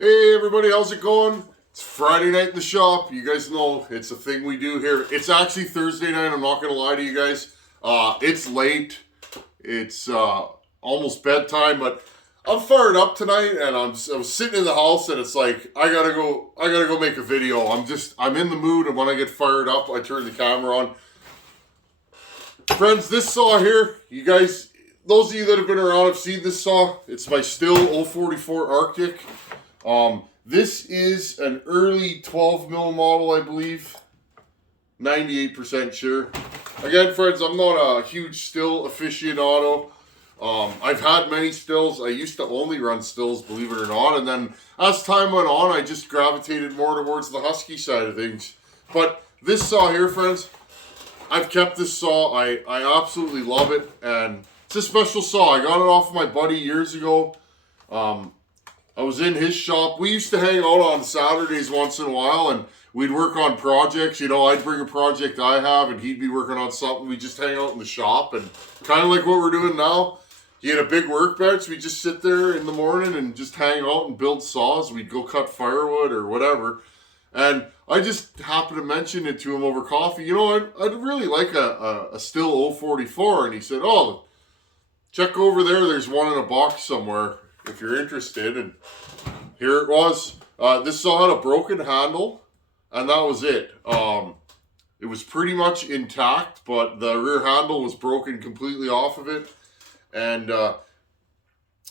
Hey everybody, how's it going? It's Friday night in the shop. You guys know it's a thing we do here. It's actually Thursday night, I'm not gonna lie to you guys. It's late. It's almost bedtime, but I'm fired up tonight and I was sitting in the house and it's like I gotta go make a video. I'm in the mood, and when I get fired up, I turn the camera on. Friends, this saw here, you guys, those of you that have been around have seen this saw. It's my Stihl 044 Arctic. This is an early 12 mil model, I believe. 98% sure. Again, friends, I'm not a huge Stihl aficionado. I've had many Stihls. I used to only run Stihls, believe it or not. And then as time went on, I just gravitated more towards the Husky side of things. But this saw here, friends, I've kept this saw. I absolutely love it. And it's a special saw. I got it off my buddy years ago. I was in his shop. We used to hang out on Saturdays once in a while, and we'd work on projects. You know, I'd bring a project I have, and he'd be working on something. We'd just hang out in the shop, and kind of like what we're doing now. He had a big workbench. We'd just sit there in the morning and just hang out and build saws. We'd go cut firewood or whatever. And I just happened to mention it to him over coffee. You know, I'd really like a Stihl 044. And he said, oh, check over there. There's one in a box somewhere if you're interested. And here it was. This saw had a broken handle, and that was it. It was pretty much intact, but the rear handle was broken completely off of it. And I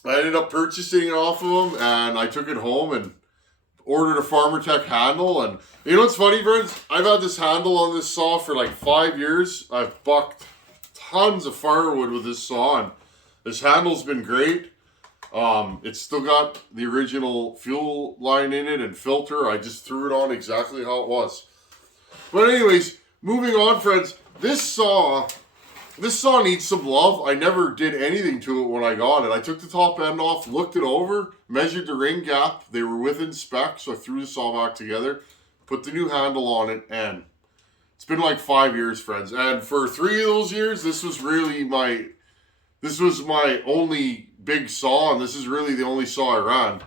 ended up purchasing it off of him, and I took it home and ordered a Farmer Tech handle. And you know what's funny, friends? I've had this handle on this saw for like 5 years. I've bucked tons of firewood with this saw, and this handle's been great. It's still got the original fuel line in it and filter. I just threw it on exactly how it was. But anyways, moving on, friends. This saw needs some love. I never did anything to it when I got it. I took the top end off, looked it over, measured the ring gap. They were within spec, so I threw the saw back together, put the new handle on it, and it's been like 5 years, friends. And for 3 of those years, this was my only big saw, and this is really the only saw I ran.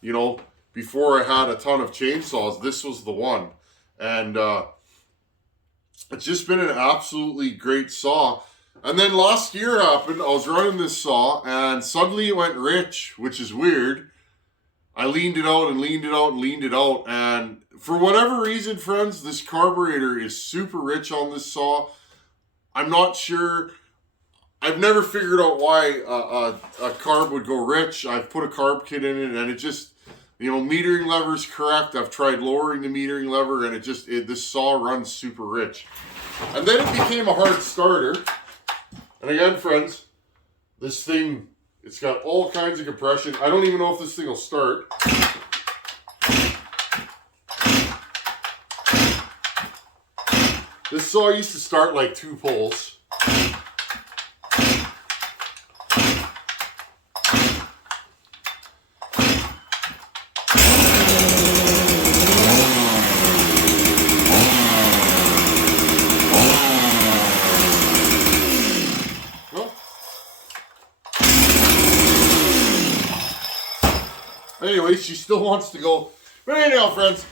You know, before I had a ton of chainsaws, this was the one. And it's just been an absolutely great saw. And then last year happened, I was running this saw, and suddenly it went rich, which is weird. I leaned it out and leaned it out and leaned it out, and for whatever reason, friends, this carburetor is super rich on this saw. I'm not sure. I've never figured out why a carb would go rich. I've put a carb kit in it, and it just, you know, metering lever's correct. I've tried lowering the metering lever, and this saw runs super rich. And then it became a hard starter. And again, friends, this thing, it's got all kinds of compression. I don't even know if this thing will start. This saw used to start like 2 pulls. Anyway, she still wants to go. But anyhow, friends,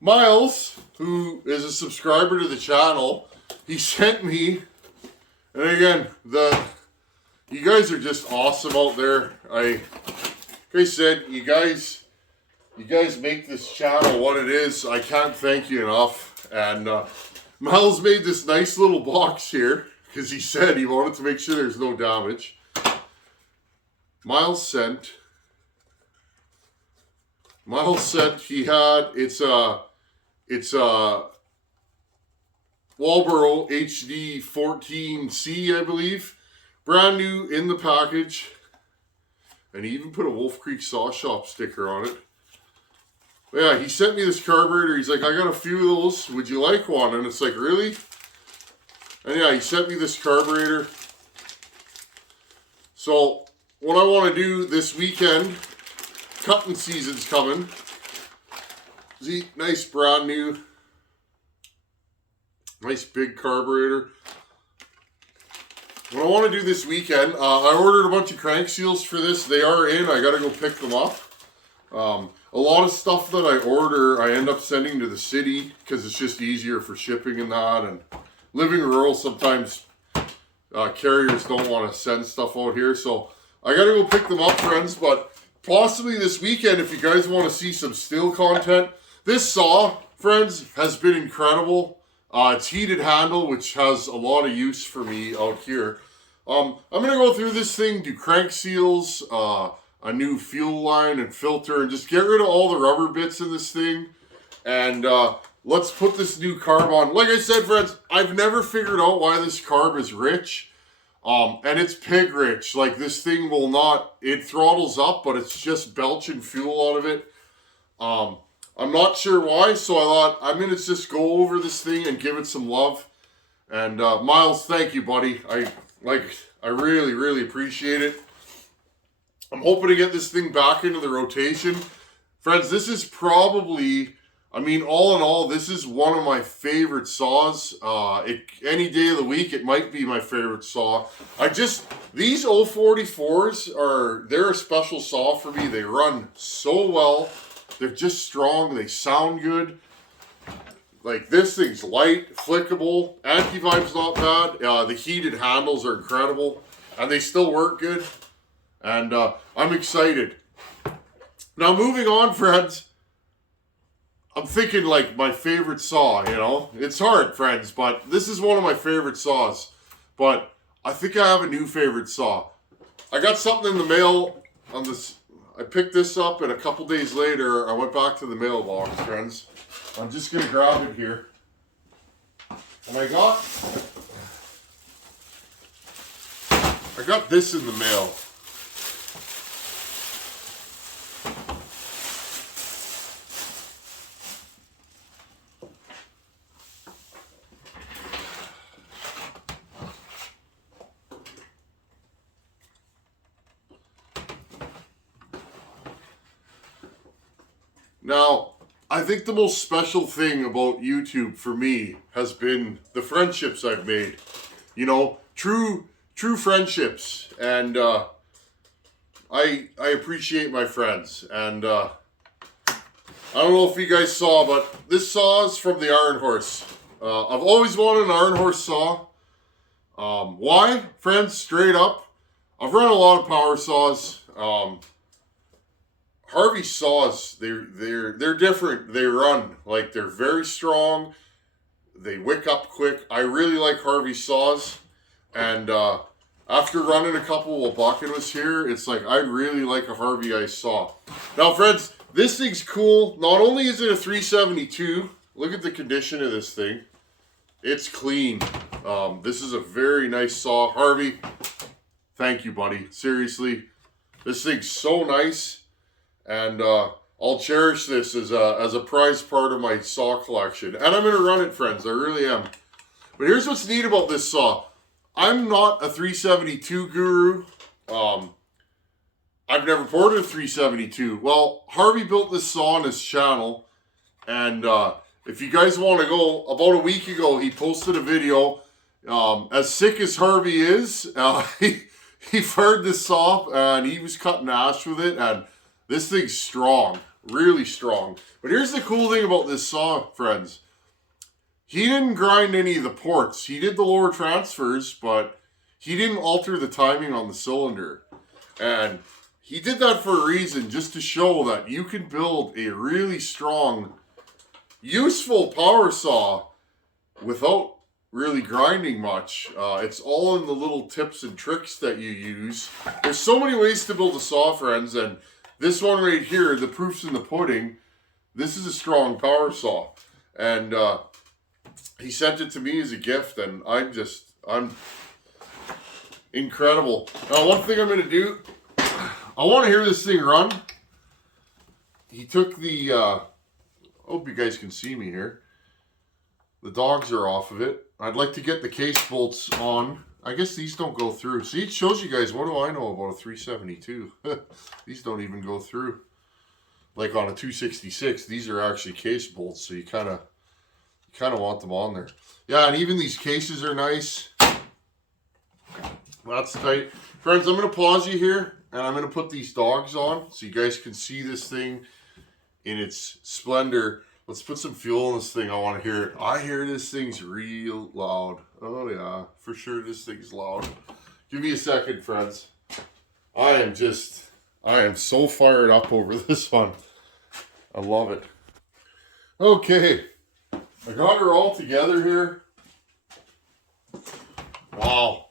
Miles, who is a subscriber to the channel, he sent me, and again, you guys are just awesome out there. Like I said, you guys make this channel what it is. I can't thank you enough. And Miles made this nice little box here because he said he wanted to make sure there's no damage. Miles sent it's a Walboro HD 14C, I believe. Brand new in the package. And he even put a Wolf Creek Saw Shop sticker on it. But yeah, he sent me this carburetor. He's like, I got a few of those. Would you like one? And it's like, really? And yeah, he sent me this carburetor. So what I want to do this weekend, cutting season's coming. See, nice brand new, nice big carburetor. What I want to do this weekend, I ordered a bunch of crank seals for this. They are in. I got to go pick them up. A lot of stuff that I order, I end up sending to the city because it's just easier for shipping and that. And living rural, sometimes carriers don't want to send stuff out here. So I got to go pick them up, friends. But possibly this weekend, if you guys want to see some Stihl content. This saw, friends, has been incredible. It's heated handle, which has a lot of use for me out here. I'm going to go through this thing, do crank seals, a new fuel line and filter, and just get rid of all the rubber bits in this thing. And let's put this new carb on. Like I said, friends, I've never figured out why this carb is rich. And it's pig rich. Like, this thing will not, it throttles up, but it's just belching fuel out of it. I'm not sure why, so I thought I'm going to just go over this thing and give it some love. And Miles, thank you, buddy. I really, really appreciate it. I'm hoping to get this thing back into the rotation. Friends, this is probably, I mean, all in all, this is one of my favorite saws. Any day of the week, it might be my favorite saw. These 044s they're a special saw for me. They run so well. They're just strong. They sound good. Like, this thing's light, flickable. Anti-vibe's not bad. The heated handles are incredible. And they still work good. And I'm excited. Now, moving on, friends. I'm thinking, like, my favorite saw, you know. It's hard, friends, but this is one of my favorite saws. But I think I have a new favorite saw. I got something in the mail on this. I picked this up, and a couple days later, I went back to the mailbox, friends. I'm just going to grab it here. And I got this in the mail. Now, I think the most special thing about YouTube for me has been the friendships I've made. You know, true friendships. And I appreciate my friends. And I don't know if you guys saw, but this saw is from the Ironhorse. I've always wanted an Ironhorse saw. Why? Friends, straight up, I've run a lot of power saws. Harvey saws, they're different. They run, like, they're very strong. They wick up quick. I really like Harvey saws. And after running a couple while Bucket was here, it's like, I really like a Harvey ice saw. Now, friends, this thing's cool. Not only is it a 372, look at the condition of this thing. It's clean. This is a very nice saw. Harvey, thank you, buddy. Seriously, this thing's so nice. And I'll cherish this as a prized part of my saw collection. And I'm going to run it, friends. I really am. But here's what's neat about this saw. I'm not a 372 guru. I've never ported a 372. Well, Harvey built this saw on his channel. And if you guys want to go, about a week ago, he posted a video. As sick as Harvey is, he fired this saw and he was cutting ash with it. And this thing's strong, really strong. But here's the cool thing about this saw, friends. He didn't grind any of the ports. He did the lower transfers, but he didn't alter the timing on the cylinder. And he did that for a reason, just to show that you can build a really strong, useful power saw without really grinding much. It's all in the little tips and tricks that you use. There's so many ways to build a saw, friends, and this one right here, the proof's in the pudding. This is a strong power saw. And he sent it to me as a gift, and I'm incredible. Now, one thing I'm going to do, I want to hear this thing run. He took the, I hope you guys can see me here. The dogs are off of it. I'd like to get the case bolts on. I guess these don't go through. See, it shows you guys, what do I know about a 372? These don't even go through. Like on a 266, these are actually case bolts, so you kind of want them on there. Yeah, and even these cases are nice. That's tight. Friends, I'm going to pause you here. and I'm going to put these dogs on so you guys can see this thing in its splendor. Let's put some fuel in this thing. I want to hear it. I hear this thing's real loud. Oh yeah, for sure this thing's loud. Give me a second, friends. I am so fired up over this one. I love it. Okay, I got her all together here. Wow.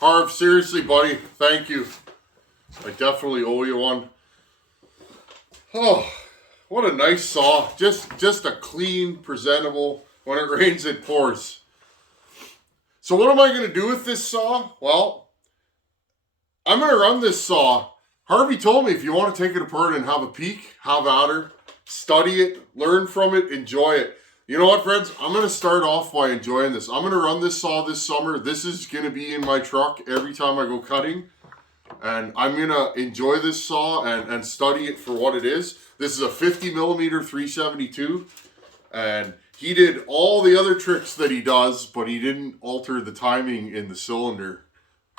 Harv, seriously, buddy, thank you. I definitely owe you one. Oh, what a nice saw. Just a clean, presentable, when it rains, it pours. So what am I going to do with this saw? Well, I'm going to run this saw. Harvey told me if you want to take it apart and have a peek, have at her, study it, learn from it, enjoy it. You know what, friends? I'm going to start off by enjoying this. I'm going to run this saw this summer. This is going to be in my truck every time I go cutting. And I'm going to enjoy this saw and study it for what it is. This is a 50 millimeter 372. And he did all the other tricks that he does, but he didn't alter the timing in the cylinder.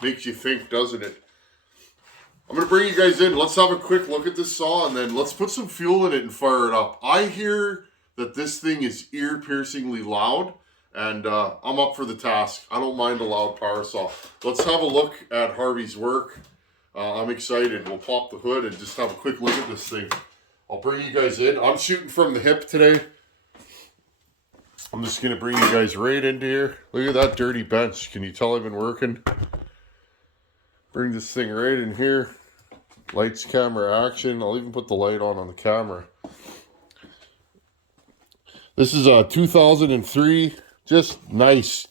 Makes you think, doesn't it? I'm going to bring you guys in. Let's have a quick look at this saw, and then let's put some fuel in it and fire it up. I hear that this thing is ear-piercingly loud, and I'm up for the task. I don't mind a loud power saw. Let's have a look at Harvey's work. I'm excited. We'll pop the hood and just have a quick look at this thing. I'll bring you guys in. I'm shooting from the hip today. I'm just going to bring you guys right into here. Look at that dirty bench. Can you tell I've been working? Bring this thing right in here. Lights, camera, action. I'll even put the light on the camera. This is a 2003, just nice,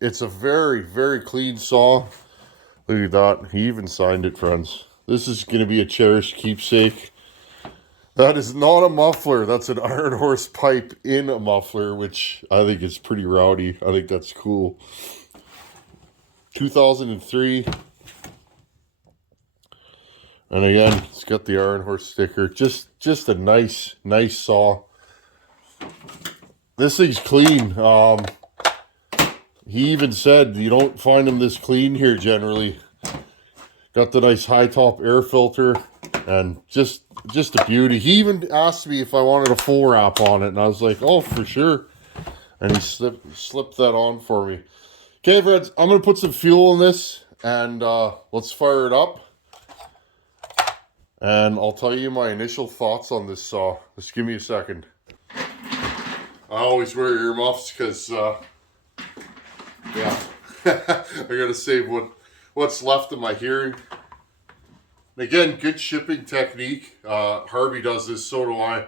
it's a very, very clean saw. Look at that, he even signed it, friends. This is going to be a cherished keepsake. That is not a muffler, that's an Ironhorse pipe in a muffler, which I think is pretty rowdy. I think that's cool. 2003. And again, it's got the Ironhorse sticker. Just a nice saw. This thing's clean. He even said you don't find them this clean here generally. Got the nice high top air filter and just a beauty. He even asked me if I wanted a full wrap on it, and I was like, oh, for sure. And he slipped that on for me. Okay, friends, I'm gonna put some fuel in this, and let's fire it up. And I'll tell you my initial thoughts on this saw. Just give me a second. I always wear earmuffs because, yeah, I gotta save what's left of my hearing. And again, good shipping technique. Harvey does this, so do I.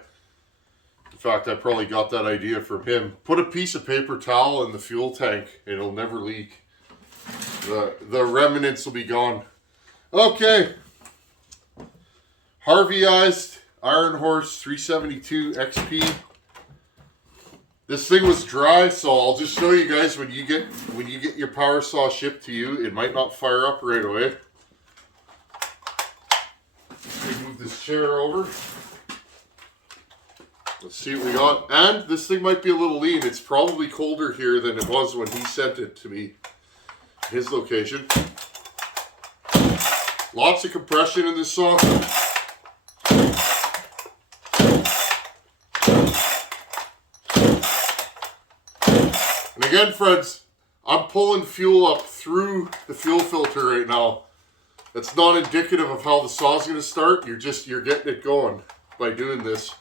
In fact, I probably got that idea from him. Put a piece of paper towel in the fuel tank. It'll never leak. The remnants will be gone. Okay. Harveyized Ironhorse 372 XP. This thing was dry, so I'll just show you guys when you get your power saw shipped to you, it might not fire up right away. Let me move this chair over. Let's see what we got. And this thing might be a little lean. It's probably colder here than it was when he sent it to me. His location. Lots of compression in this saw. And again, friends, I'm pulling fuel up through the fuel filter right now. That's not indicative of how the saw's going to start. You're getting it going by doing this.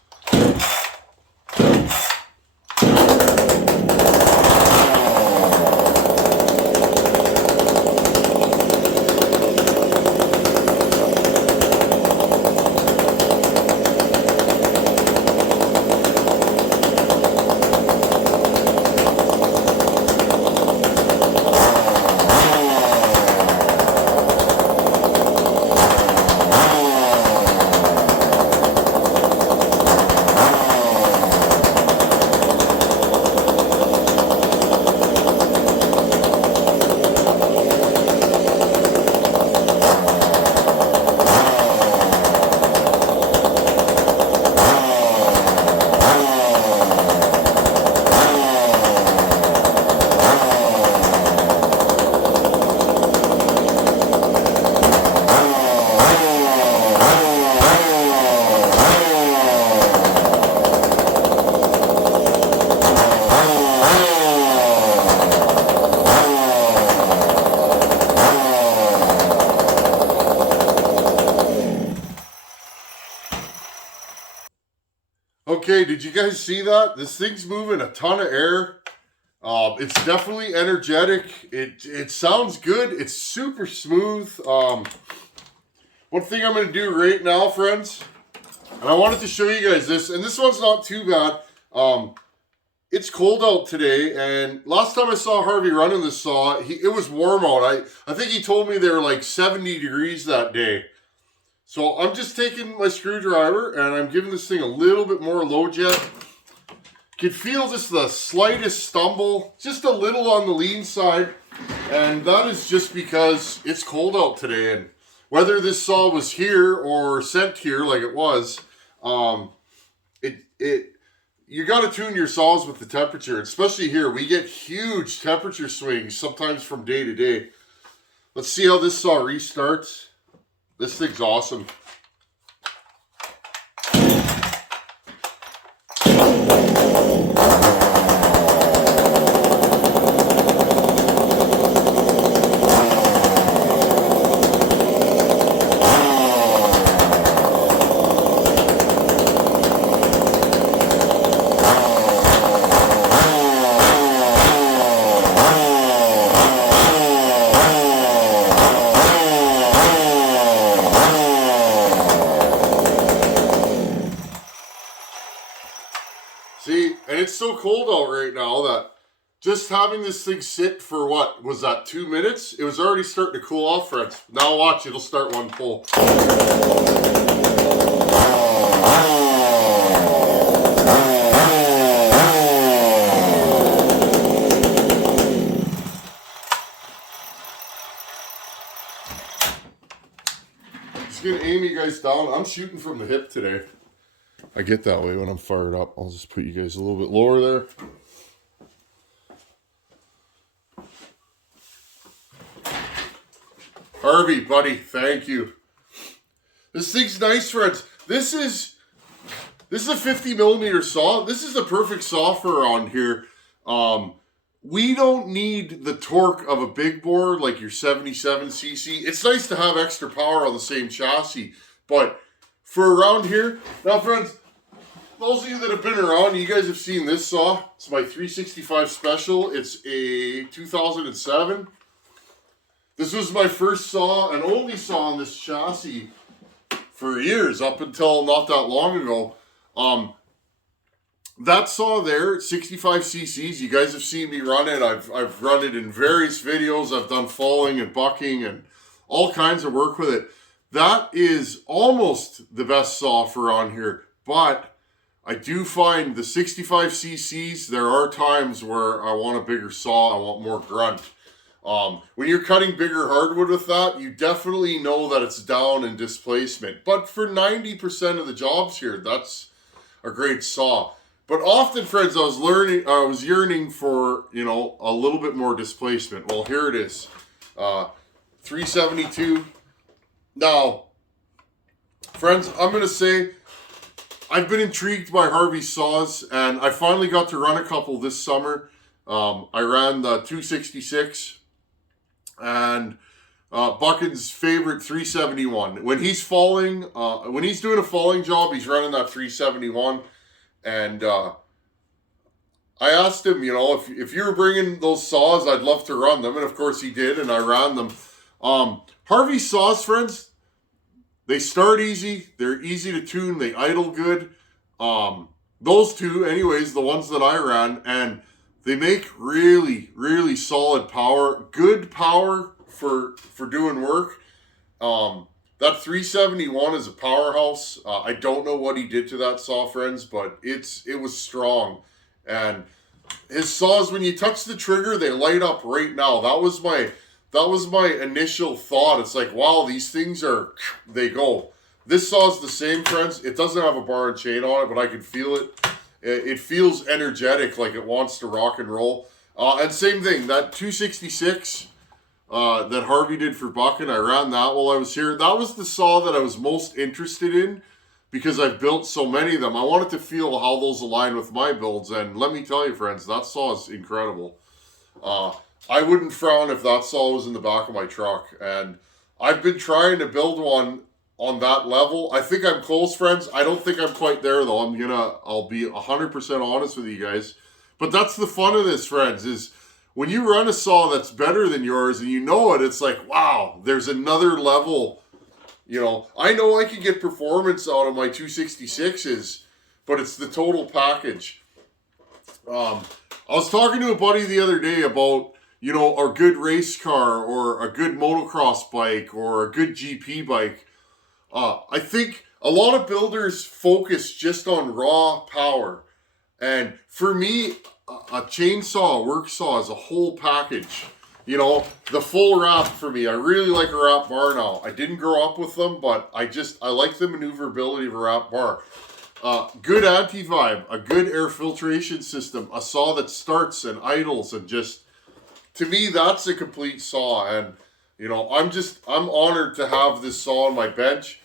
Okay, did you guys see that? This thing's moving a ton of air. It's definitely energetic. It sounds good. It's super smooth. One thing I'm going to do right now, friends, and I wanted to show you guys this, and this one's not too bad. It's cold out today, and last time I saw Harvey running this saw, it was warm out. I think he told me they were like 70 degrees that day. So I'm just taking my screwdriver, and I'm giving this thing a little bit more low jet. Could feel just the slightest stumble, just a little on the lean side, and that is just because it's cold out today. And whether this saw was here or sent here like it was, you got to tune your saws with the temperature, especially here. We get huge temperature swings sometimes from day to day. Let's see how this saw restarts. This thing's awesome. See, and it's so cold out right now that just having this thing sit for what, was that 2 minutes? It was already starting to cool off, friends. Now watch, it'll start one pull. Just gonna aim you guys down. I'm shooting from the hip today. I get that way when I'm fired up. I'll just put you guys a little bit lower there. Harvey, buddy, thank you. This thing's nice, friends. This is a 50 millimeter saw. This is the perfect saw for around here. We don't need the torque of a big bore like your 77cc. It's nice to have extra power on the same chassis, but for around here, now friends, those of you that have been around, you guys have seen this saw. It's my 365 Special. It's a 2007. This was my first saw and only saw on this chassis for years, up until not that long ago. That saw there, 65 cc's, you guys have seen me run it. I've run it in various videos. I've done falling and bucking and all kinds of work with it. That is almost the best saw for on here, but I do find the 65 cc's, there are times where I want a bigger saw, I want more grunt. When you're cutting bigger hardwood with that, you definitely know that it's down in displacement. But for 90% of the jobs here, that's a great saw. But often, friends, I was yearning for, you know, a little bit more displacement. Well, here it is. 372. Now, friends, I'm going to say I've been intrigued by Harvey's saws, and I finally got to run a couple this summer. I ran the 266 and Buchan's favorite 371. When he's falling, when he's doing a falling job, he's running that 371. And I asked him, you know, if you were bringing those saws, I'd love to run them. And of course he did, and I ran them. Harvey's saws, friends, they start easy. They're easy to tune. They idle good. Those two, anyways, the ones that I ran, and they make really, really solid power. Good power for doing work. That 371 is a powerhouse. I don't know what he did to that saw, friends, but it was strong. And his saws, when you touch the trigger, they light up right now. That was my initial thought. It's like, wow, these things they go. This saw's the same, friends. It doesn't have a bar and chain on it, but I can feel it. It feels energetic, like it wants to rock and roll. And same thing, that 266 that Harvey did for Buchan, I ran that while I was here. That was the saw that I was most interested in because I've built so many of them. I wanted to feel how those align with my builds, and let me tell you, friends, that saw is incredible. I wouldn't frown if that saw was in the back of my truck, and I've been trying to build one on that level. I think I'm close, friends. I don't think I'm quite there, though. I'll be 100% honest with you guys. But that's the fun of this, friends, is when you run a saw that's better than yours and you know it, it's like, wow, there's another level. I know I can get performance out of my 266s, but it's the total package. I was talking to a buddy the other day about, a good race car or a good motocross bike or a good GP bike. I think a lot of builders focus just on raw power. And for me, a chainsaw, a work saw is a whole package. The full wrap for me. I really like a wrap bar now. I didn't grow up with them, but I like the maneuverability of a wrap bar. Good anti-vibe, a good air filtration system, a saw that starts and idles, and just, to me, that's a complete saw. And, I'm honored to have this saw on my bench.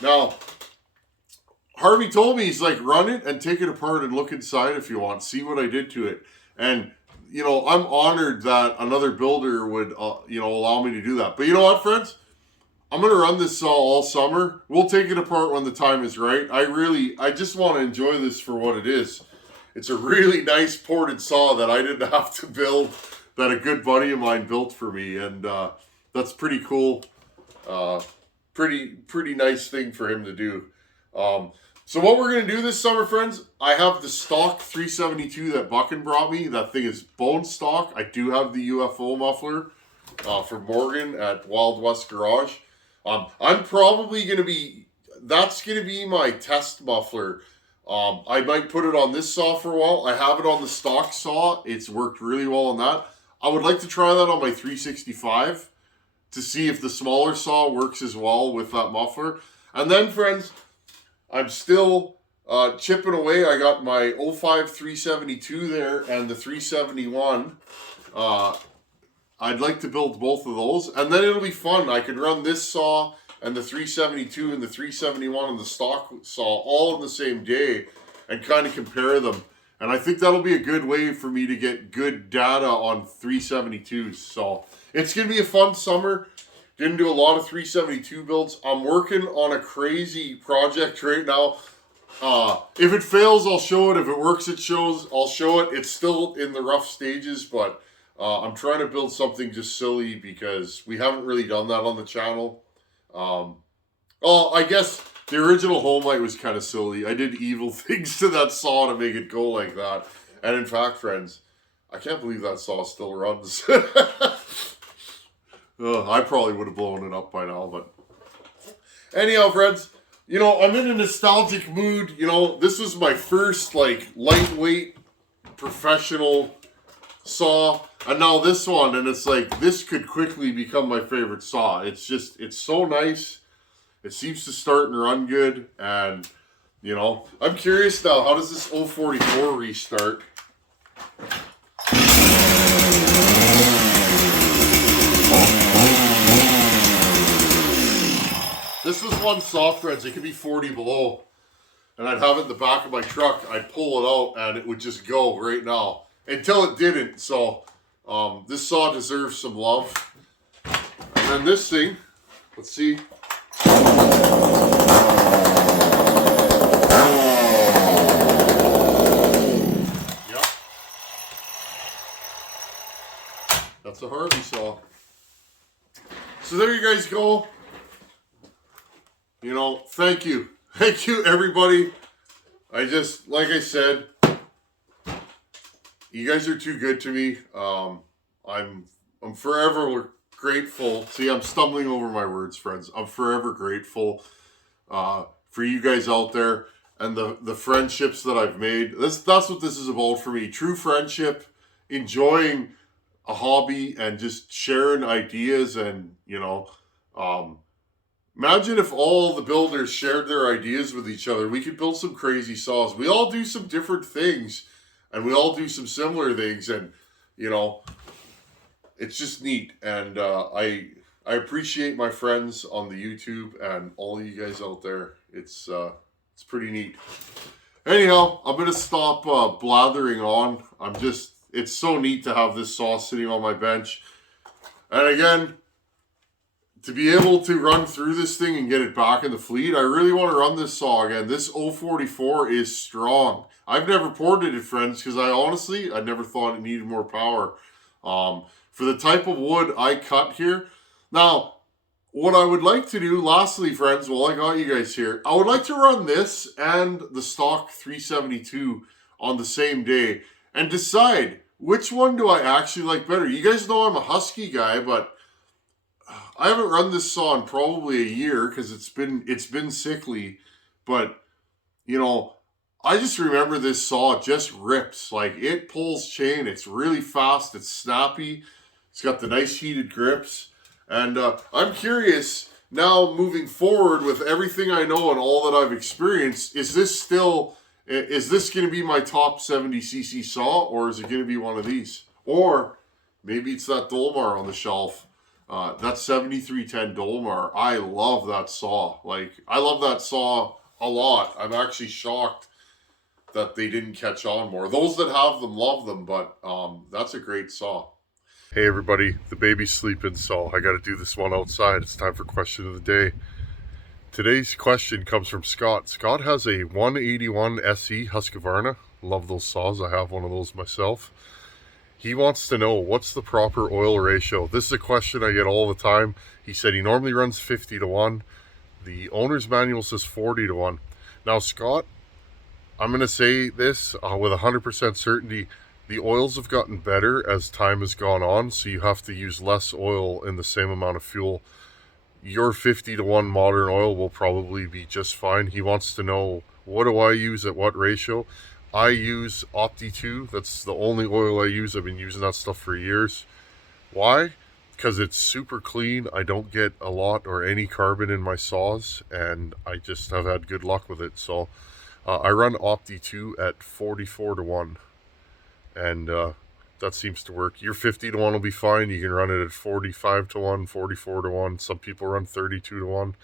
Now, Harvey told me, he's like, run it and take it apart and look inside if you want. See what I did to it. And, I'm honored that another builder would, allow me to do that. But you know what, friends? I'm going to run this saw all summer. We'll take it apart when the time is right. I just want to enjoy this for what it is. It's a really nice ported saw that I didn't have to build, that a good buddy of mine built for me. And that's pretty cool. Pretty nice thing for him to do. So what we're going to do this summer, friends, I have the stock 372 that Buckin brought me. That thing is bone stock. I do have the UFO muffler from Morgan at Wild West Garage. I'm probably going to be, that's going to be my test muffler. I might put it on this saw for a while. I have it on the stock saw. It's worked really well on that. I would like to try that on my 365 to see if the smaller saw works as well with that muffler. And then, friends, I'm still chipping away. I got my 05 372 there and the 371. I'd like to build both of those, and then it'll be fun. I could run this saw and the 372 and the 371 and the stock saw all in the same day and kind of compare them. And I think that'll be a good way for me to get good data on 372s. So it's going to be a fun summer. Didn't do a lot of 372 builds. I'm working on a crazy project right now. If it fails, I'll show it. If it works, I'll show it. It's still in the rough stages, but I'm trying to build something just silly because we haven't really done that on the channel. I guess the original home light was kind of silly. I did evil things to that saw to make it go like that. And in fact, friends, I can't believe that saw still runs. I probably would have blown it up by now, but anyhow, friends, I'm in a nostalgic mood. This was my first lightweight professional saw, and now this one, and it's like, this could quickly become my favorite saw. It's so nice. It seems to start and run good, and I'm curious now, how does this 044 restart? This was one saw, friends. It could be 40 below, and I'd have it in the back of my truck. I'd pull it out, and it would just go right now. Until it didn't, so this saw deserves some love. And then this thing, let's see. Yep. That's a Harvey saw. So there you guys go. Thank you. Thank you, everybody. Like I said, you guys are too good to me. I'm forever grateful. See, I'm stumbling over my words, friends. I'm forever grateful for you guys out there and the friendships that I've made. That's what this is about for me. True friendship, enjoying a hobby and just sharing ideas. And imagine if all the builders shared their ideas with each other. We could build some crazy saws. We all do some different things, and we all do some similar things, and it's just neat. And I appreciate my friends on the YouTube and all of you guys out there. It's pretty neat. Anyhow, I'm gonna stop blathering on. It's so neat to have this saw sitting on my bench. And again, to be able to run through this thing and get it back in the fleet, I really want to run this saw again. This 044 is strong. I've never ported it, friends, because I never thought it needed more power. For the type of wood I cut here. Now, what I would like to do, lastly, friends, while I got you guys here, I would like to run this and the stock 372 on the same day and decide which one do I actually like better. You guys know I'm a Husky guy, but I haven't run this saw in probably a year because it's been sickly. But you know, I just remember this saw just rips. Like, it pulls chain. It's really fast. It's snappy. It's got the nice heated grips. And I'm curious now, moving forward with everything I know and all that I've experienced, is this going to be my top 70cc saw, or is it going to be one of these? Or maybe it's that Dolmar on the shelf. That 7310 Dolmar. I love that saw. Like, I love that saw a lot. I'm actually shocked that they didn't catch on more. Those that have them love them, but that's a great saw. Hey everybody, the baby's sleeping, so I got to do this one outside. It's time for question of the day. Today's question comes from Scott. Scott has a 181 SE Husqvarna. Love those saws. I have one of those myself. He wants to know, what's the proper oil ratio? This is a question I get all the time. He said he normally runs 50 to 1. The owner's manual says 40 to 1. Now, Scott, I'm going to say this with 100% certainty. The oils have gotten better as time has gone on, so you have to use less oil in the same amount of fuel. Your 50 to 1 modern oil will probably be just fine. He wants to know, what do I use at what ratio? I use Opti 2. That's the only oil I use. I've been using that stuff for years. Why? Because it's super clean. I don't get a lot or any carbon in my saws, and I just have had good luck with it. So I run Opti 2 at 44 to 1. And that seems to work. Your 50 to 1 will be fine. You can run it at 45 to 1, 44 to 1. Some people run 32 to 1.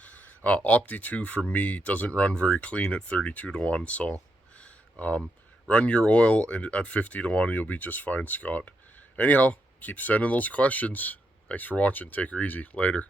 Opti 2 for me doesn't run very clean at 32 to 1. So run your oil at 50 to 1. You'll be just fine, Scott. Anyhow, keep sending those questions. Thanks for watching. Take her easy. Later.